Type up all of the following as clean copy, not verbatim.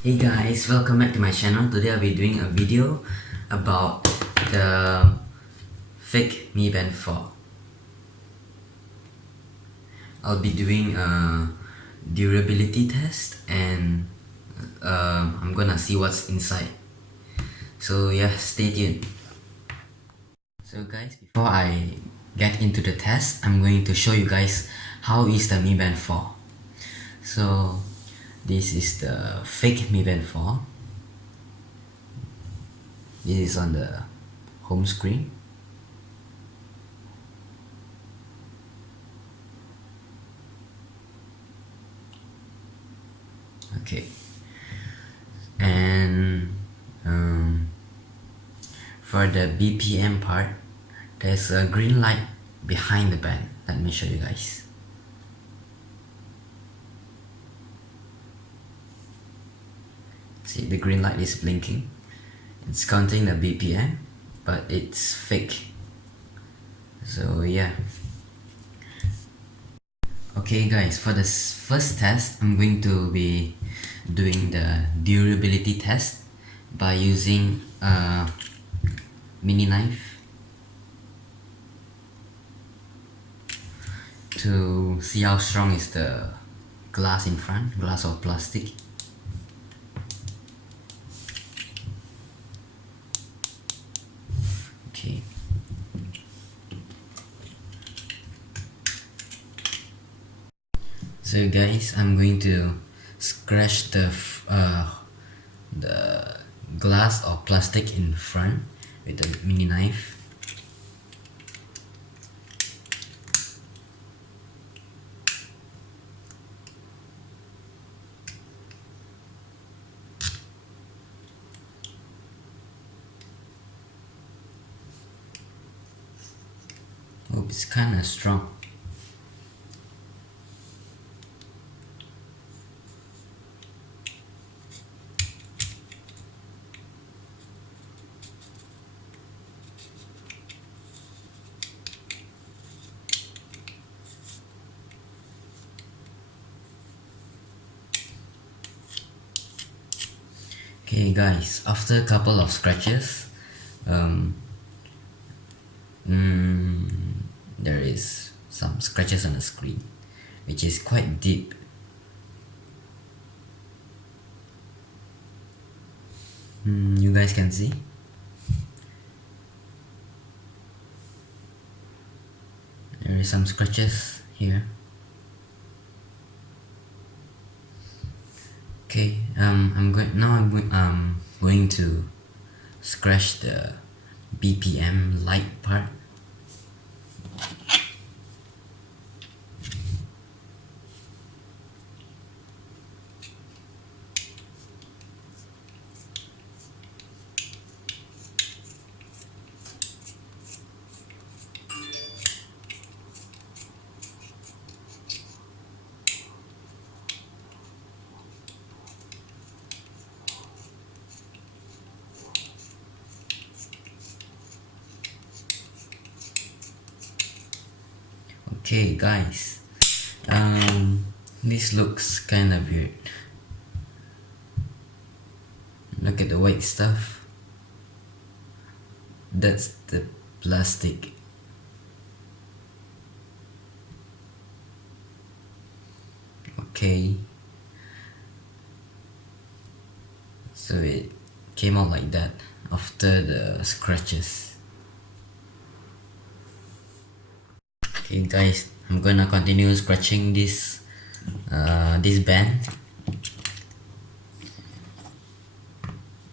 Hey guys, welcome back to my channel. Today I'll be doing a video about the fake Mi Band 4. I'll be doing a durability test and I'm gonna see what's inside. So yeah, stay tuned. So guys, before I get into the test, I'm going to show you guys how is the Mi Band 4. So this is the fake Mi Band 4. This is on the home screen. Okay, and for the BPM part, there's a green light behind the band. Let me show you guys. See, the green light is blinking. It's counting the BPM, but it's fake. So yeah. Okay guys, for this first test, I'm going to be doing the durability test by using a mini knife to see how strong is the glass in front, glass or plastic. Okay. So guys, I'm going to scratch the glass or plastic in front with a mini knife. Oh, it's kind of strong. Okay guys, after a couple of scratches, there is some scratches on the screen, which is quite deep. You guys can see? There is some scratches here. Okay, I'm going to scratch the BPM light part. Okay guys, this looks kind of weird. Look at the white stuff. That's the plastic. Okay, so it came out like that after the scratches. Okay guys, I'm gonna continue scratching this band.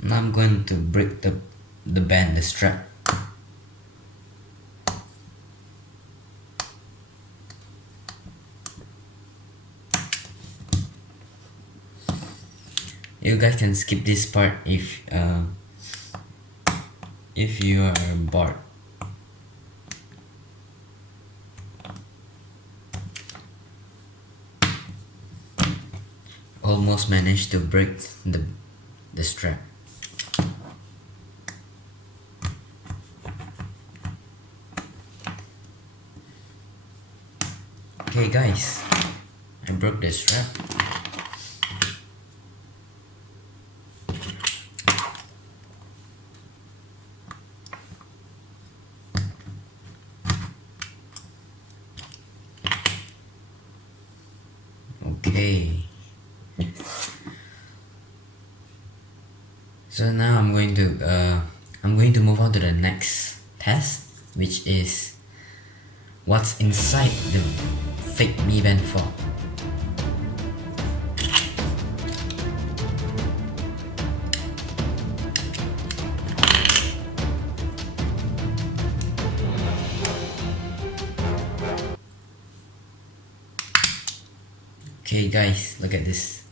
Now I'm going to break the band, the strap. You guys can skip this part if you are bored. Almost managed to break the strap. Okay guys, I broke the strap. Okay. So now I'm going to move on to the next test, which is what's inside the fake Mi Band 4. Okay guys, look at this.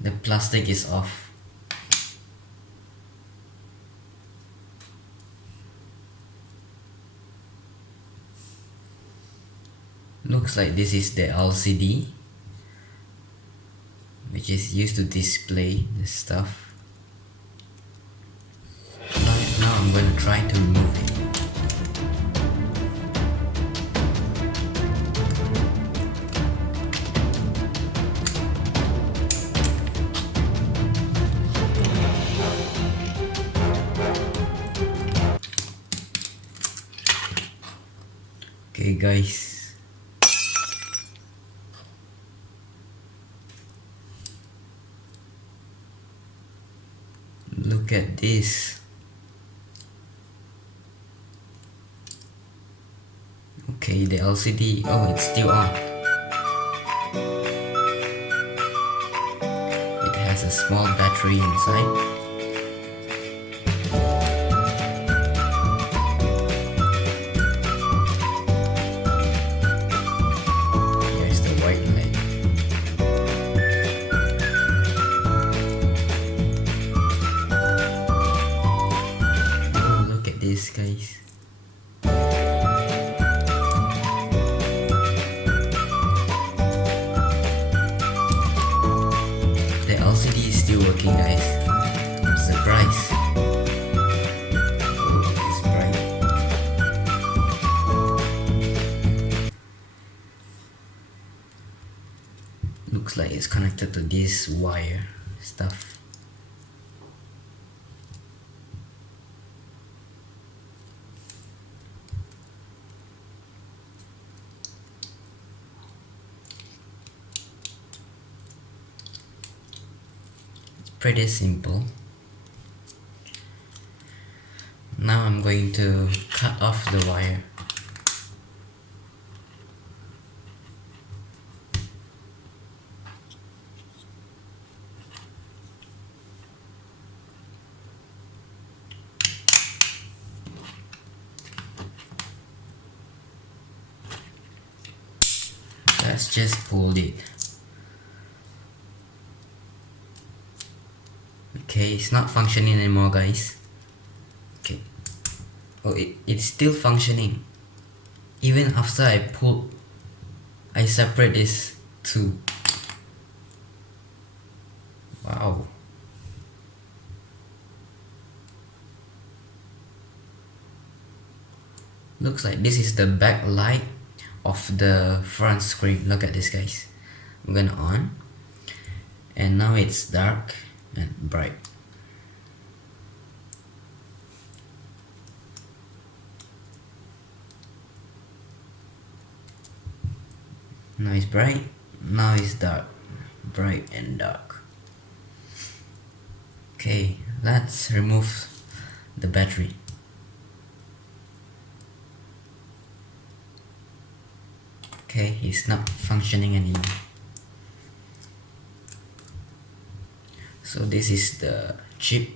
The plastic is off. Looks like this is the LCD, which is used to display the stuff. Now I'm going to try to remove it. Okay guys, look at this. Okay, the LCD, oh, it's still on. It has a small battery inside. This guys, the LCD is still working guys. I'm surprised. Oh, it's bright. Looks like it's connected to this wire stuff. Pretty simple. Now I'm going to cut off the wire. Let's just pull it. Okay, it's not functioning anymore guys. Okay. Oh, it's still functioning. Even after I separate this too. Wow. Looks like this is the backlight of the front screen. Look at this guys. I'm gonna on. And now it's dark and bright. Now it's bright, now it's dark, bright and dark. Okay, let's remove the battery. Okay, it's not functioning anymore. So this is the chip.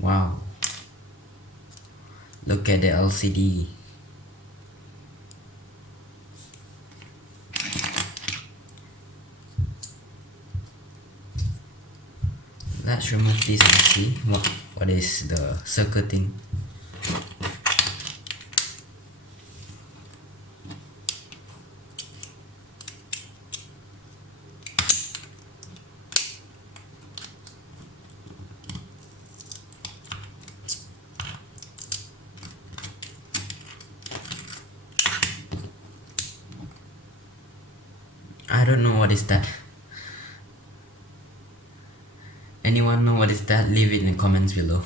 Wow. Look at the LCD. Let's remove this and see what is the circuiting. don't know what is that. Anyone know what is that? Leave it in the comments below.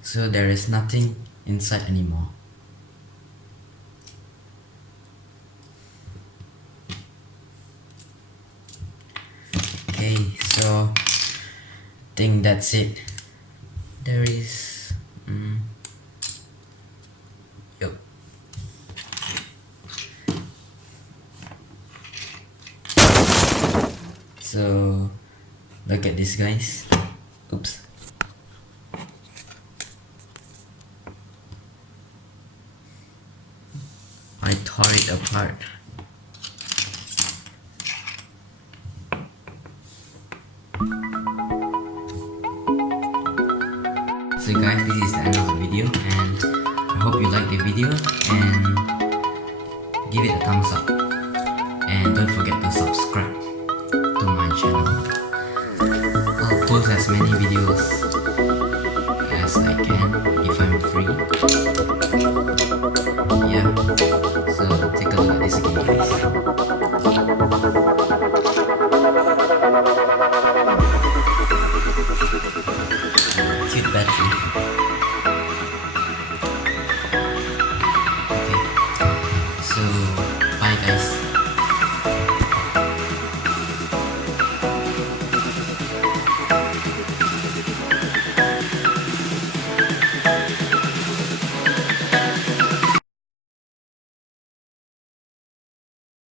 So there is nothing inside anymore. Okay, so I think that's it. There is yep. So look at this, guys. Oops. I tore it apart. So guys, this is the end of the video, and I hope you like the video and give it a thumbs up, and don't forget to subscribe to my channel. I'll post as many videos as I can if I'm free. Yeah, so take a look at this again, guys. Cute battery.